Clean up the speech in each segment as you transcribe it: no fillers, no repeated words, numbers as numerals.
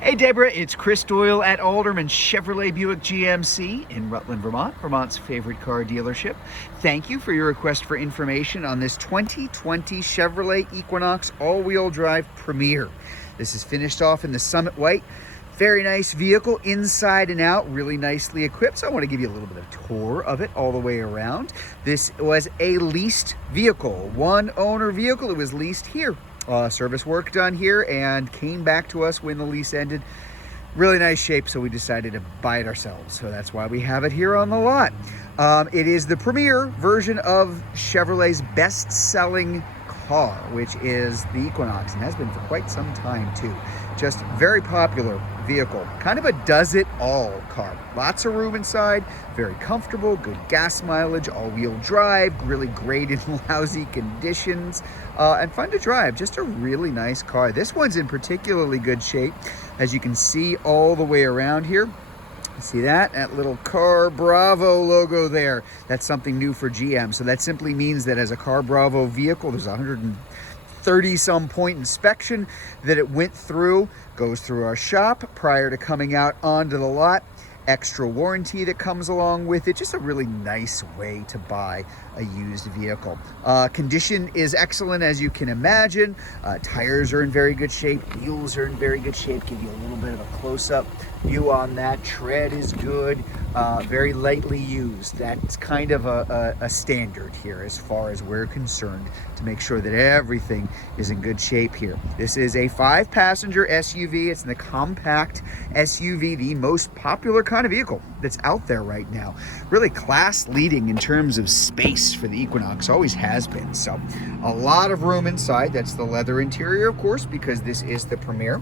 Hey Deborah, it's Chris Doyle at Alderman Chevrolet Buick GMC in Rutland, Vermont, Vermont's favorite car dealership. Thank you for your request for information on this 2020 Chevrolet Equinox all-wheel drive Premier. This is finished off in the Summit White. Very nice vehicle inside and out, really nicely equipped. So I want to give you a little bit of a tour of it all the way around. This was a leased vehicle, one owner vehicle. It was leased here. Service work done here and came back to us when the lease ended. Really nice shape, so we decided to buy it ourselves. So that's why we have it here on the lot. It is the premier version of Chevrolet's best-selling car, which is the Equinox, and has been for quite some time too. Just very popular vehicle, kind of a does-it-all car. Lots of room inside, very comfortable, good gas mileage, all-wheel drive, really great in lousy conditions, and fun to drive. Just a really nice car. This one's in particularly good shape, as you can see all the way around here. See that little Car Bravo logo there? That's something new for GM. So that simply means that as a Car Bravo vehicle, there's 130 some point inspection that it went through, goes through our shop prior to coming out onto the lot. Extra warranty that comes along with it. Just a really nice way to buy a used vehicle. Condition is excellent, as you can imagine. Tires are in very good shape. Wheels are in very good shape. Give you a little bit of a close-up view on that. Tread is good. Very lightly used. That's kind of a standard here as far as we're concerned, to make sure that everything is in good shape here. This is a 5-passenger SUV. It's in the compact SUV, the most popular kind of vehicle that's out there right now. Really class leading in terms of space for the Equinox, always has been. So a lot of room inside. That's the leather interior, of course, because this is the Premier.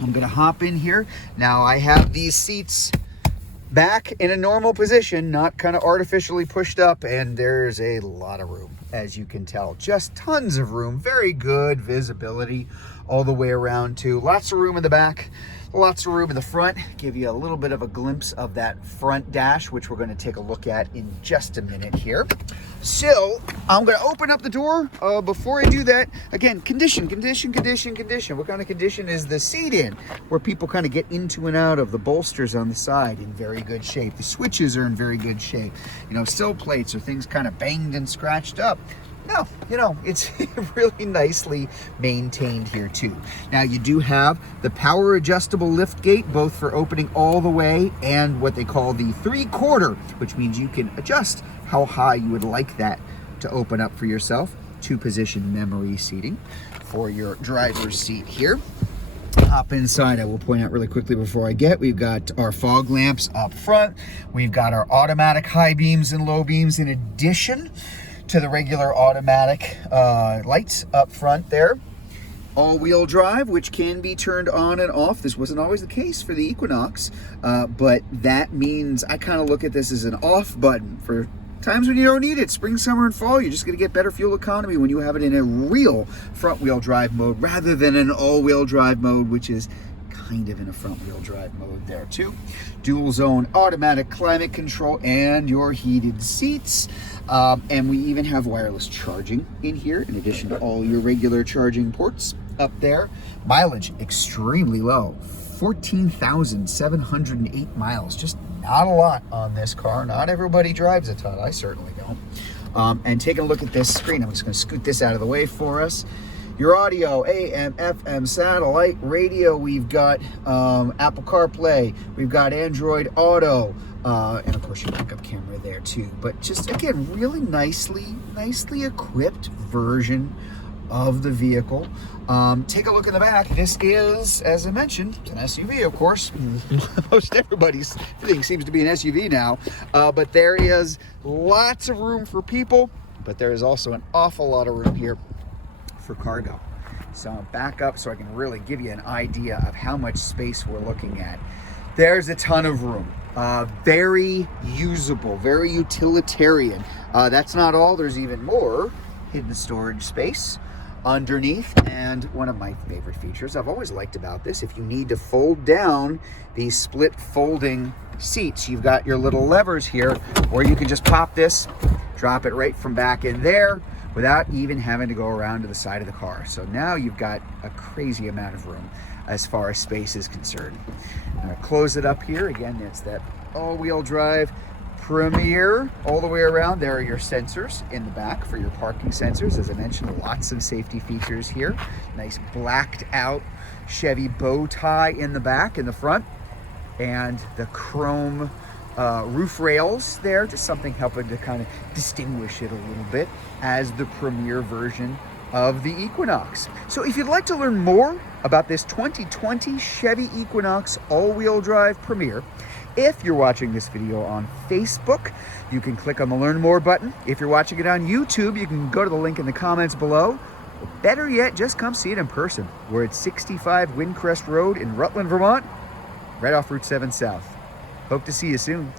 I'm gonna hop in here. Now I have these seats back in a normal position, not kind of artificially pushed up, and there's a lot of room, as you can tell. Just tons of room, very good visibility all the way around too. Lots of room in the back, lots of room in the front. Give you a little bit of a glimpse of that front dash, which we're going to take a look at in just a minute here. So I'm going to open up the door. Before I do that, again, condition. What kind of condition is the seat in? Where people kind of get into and out of. The bolsters on the side in very good shape. The switches are in very good shape. You know, sill plates or things kind of banged and scratched up. No, you know, it's really nicely maintained here too. Now you do have the power adjustable lift gate, both for opening all the way and what they call the 3/4, which means you can adjust how high you would like that to open up for yourself. 2-position memory seating for your driver's seat here. Hop inside. I will point out really quickly before I we've got our fog lamps up front. We've got our automatic high beams and low beams in addition to the regular automatic lights up front there. All-wheel drive, which can be turned on and off. This wasn't always the case for the Equinox, but that means I kind of look at this as an off button for times when you don't need it. Spring, summer, and fall, you're just going to get better fuel economy when you have it in a real front-wheel drive mode rather than an all-wheel drive mode, which is kind of in a front-wheel drive mode there too. Dual zone automatic climate control and your heated seats. And we even have wireless charging in here, in addition to all your regular charging ports up there. Mileage extremely low, 14,708 miles. Just not a lot on this car. Not everybody drives a ton. I certainly don't. And taking a look at this screen, I'm just going to scoot this out of the way for us. Your audio, AM, FM, satellite, radio. We've got Apple CarPlay. We've got Android Auto. And of course your backup camera there too. But just, again, really nicely equipped version of the vehicle. Take a look in the back. This is, as I mentioned, it's an SUV, of course. Most everything seems to be an SUV now. But there is lots of room for people, but there is also an awful lot of room here for cargo. So I'll back up so I can really give you an idea of how much space we're looking at. There's a ton of room. Very usable, very utilitarian. That's not all. There's even more hidden storage space underneath. And one of my favorite features I've always liked about this, if you need to fold down these split folding seats, you've got your little levers here, or you can just pop this, drop it right from back in there, without even having to go around to the side of the car. So now you've got a crazy amount of room as far as space is concerned. Close it up here. Again, it's that all-wheel drive Premier all the way around. There are your sensors in the back for your parking sensors. As I mentioned, lots of safety features here. Nice blacked out Chevy bow tie in the back, in the front, and the chrome roof rails there, just something helping to kind of distinguish it a little bit as the Premier version of the Equinox. So if you'd like to learn more about this 2020 Chevy Equinox all-wheel drive Premier, if you're watching this video on Facebook, you can click on the Learn More button. If you're watching it on YouTube, you can go to the link in the comments below. Or better yet, just come see it in person. We're at 65 Windcrest Road in Rutland, Vermont, right off Route 7 South. Hope to see you soon.